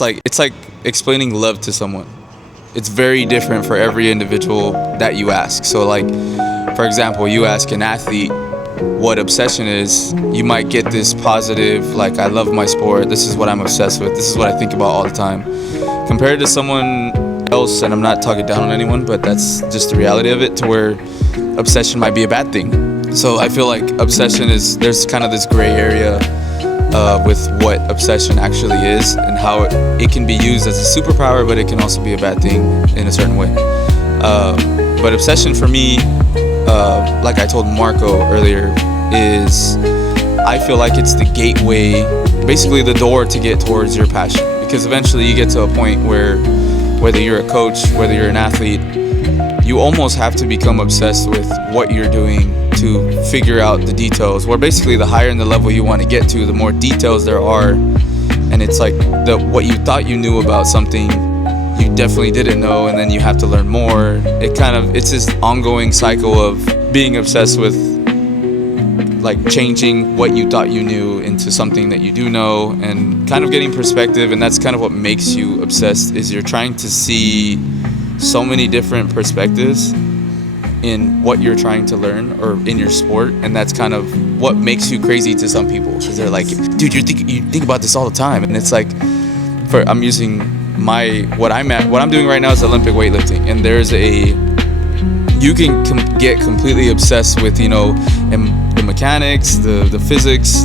It's like explaining love to someone. It's very different for every individual that you ask. So like, for example, you ask an athlete what obsession is, you might get this positive, like, I love my sport, this is what I'm obsessed with, this is what I think about all the time. Compared to someone else, and I'm not talking down on anyone, but that's just the reality of it, to where obsession might be a bad thing. So I feel like obsession there's kind of this gray area with what obsession actually is and how it can be used as a superpower, but it can also be a bad thing in a certain way. But obsession for me, like I told Marco earlier, is I feel like it's the gateway, basically the door to get towards your passion. Because eventually you get to a point where, whether you're a coach, whether you're an athlete, you almost have to become obsessed with what you're doing to figure out the details. Where basically the higher in the level you want to get to, the more details there are. And it's like what you thought you knew about something, you definitely didn't know, and then you have to learn more. It's this ongoing cycle of being obsessed with, like, changing what you thought you knew into something that you do know, and kind of getting perspective. And that's kind of what makes you obsessed, is you're trying to see so many different perspectives in what you're trying to learn or in your sport. And that's kind of what makes you crazy to some people, because they're like, dude, you think about this all the time. And it's like, I'm using what I'm doing right now is Olympic weightlifting, and you can get completely obsessed with, the mechanics, the physics,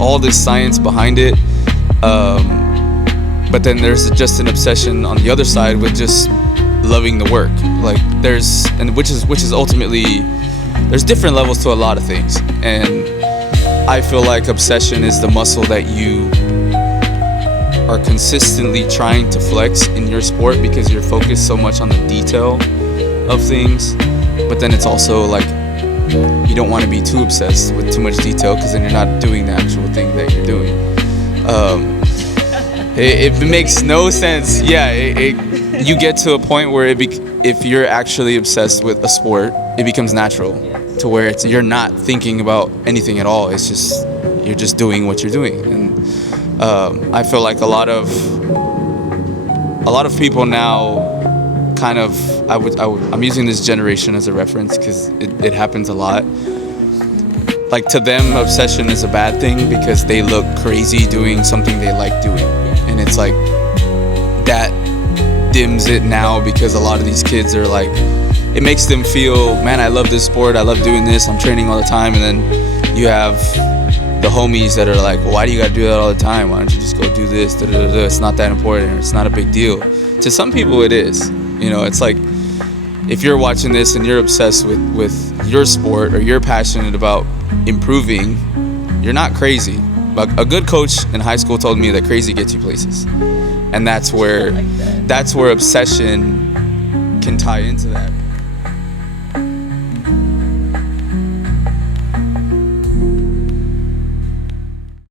all this science behind it, but then there's just an obsession on the other side with just loving the work. Like, which is ultimately, there's different levels to a lot of things, and I feel like obsession is the muscle that you are consistently trying to flex in your sport, because you're focused so much on the detail of things. But then it's also like, you don't want to be too obsessed with too much detail, because then you're not doing the actual thing that you're doing. It makes no sense. Yeah, you get to a point where if you're actually obsessed with a sport, it becomes natural, to where you're not thinking about anything at all. It's just, you're just doing what you're doing. And I feel like a lot of people now kind of, I'm using this generation as a reference because it happens a lot. Like, to them, obsession is a bad thing because they look crazy doing something they like doing. And it's like, that dims it now, because a lot of these kids are like, it makes them feel, man, I love this sport, I love doing this, I'm training all the time. And then you have the homies that are like, well, why do you gotta do that all the time? Why don't you just go do this? It's not that important, or it's not a big deal. To some people it is. It's like, if you're watching this and you're obsessed with your sport, or you're passionate about improving, you're not crazy. But a good coach in high school told me that crazy gets you places. And that's where obsession can tie into that.